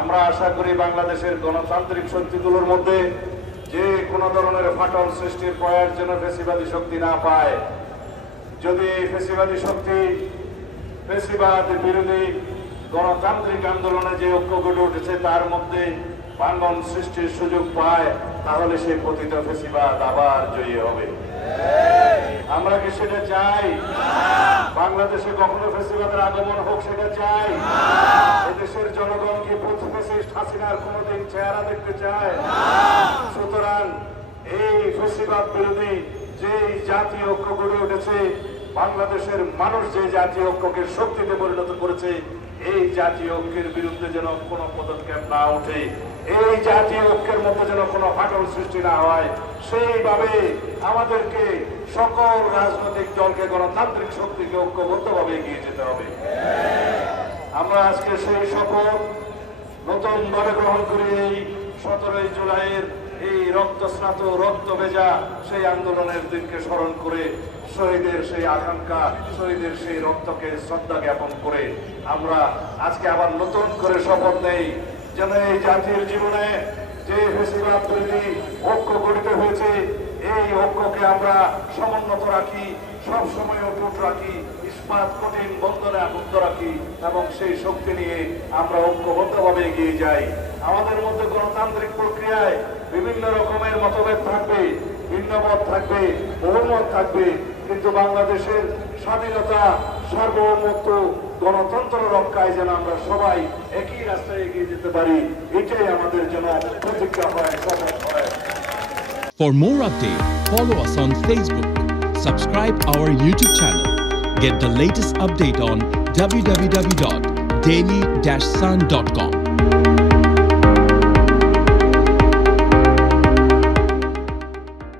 আমরা আশা করি বাংলাদেশের গণতান্ত্রিক শক্তিগুলোর মধ্যে যে কোনো ধরনের ফাটল সৃষ্টির প্রয়াস যেন ফ্যাসিবাদী শক্তি না পায়। যদি এই ফ্যাসিবাদী শক্তি ফ্যাসিবাদ বিরোধী গণতান্ত্রিক আন্দোলনে যে ঐক্য গড়ে উঠেছে তার মধ্যে ভাঙন সৃষ্টির সুযোগ পায়, তাহলে সেই পতিত ফ্যাসিবাদ আবার জয়ী হবে। আমরা কি সেটা চাই? বাংলাদেশে কখনো ফ্যাসিবাদের আগমন হোক সেটা চাই? এদেশের জনগণ কি ফ্যাসিস্ট হাসিনার কোনোদিন চেহারা দেখতে চায়? সুতরাং এই ফ্যাসিবাদ বিরোধী যে জাতীয় ঐক্য গড়ে উঠেছে, বাংলাদেশের মানুষ যে জাতীয় ঐক্যকে শক্তিতে পরিণত করেছে, এই জাতীয় ঐক্যের বিরুদ্ধে যেন কোনো পদক্ষেপ না ওঠে, এই জাতীয় ঐক্যের মধ্যে যেন কোনো ফাটল সৃষ্টি না হয়, সেইভাবে আমাদেরকে সকল রাজনৈতিক দলকে গণতান্ত্রিক শক্তিকে ঐক্যবদ্ধভাবে এগিয়ে যেতে হবে। আমরা আজকে সেই শপথ নতুন ভাবে গ্রহণ করি। এই 17 জুলাইয়ের এই রক্তস্নাত রক্ত ভেজা সেই আন্দোলনের দিনকে স্মরণ করে, শহীদের সেই আকাঙ্ক্ষা, শহীদের সেই রক্তকে শ্রদ্ধা জ্ঞাপন করে আমরা আজকে আবার নতুন করে শপথ নেই যেন এই জাতির জীবনে যে ফ্যাসিবাদ বিরোধী ঐক্য গঠিত হয়েছে, এই ঐক্যকে আমরা সমুন্নত রাখি, সবসময় অটুট রাখি, ইস্পাত কঠিন বন্ধনে আবদ্ধ রাখি এবং সেই শক্তি নিয়ে আমরা ঐক্যবদ্ধভাবে এগিয়ে যাই। আমাদের মধ্যে গণতান্ত্রিক প্রক্রিয়ায় বিভিন্ন রকমের মতভেদ থাকবে, ভিন্নমত থাকবে, বহুমত থাকবে, কিন্তু বাংলাদেশের স্বাধীনতা, সার্বভৌমত্ব, গণতন্ত্র রক্ষায় যেন আমরা সবাই একই রাস্তায় এগিয়ে যেতে পারি, এটাই আমাদের জন্য প্রতিজ্ঞা হয়, শপথ হয়। For more updates, follow us on Facebook, subscribe our YouTube channel, get the latest update on www.daily-sun.com.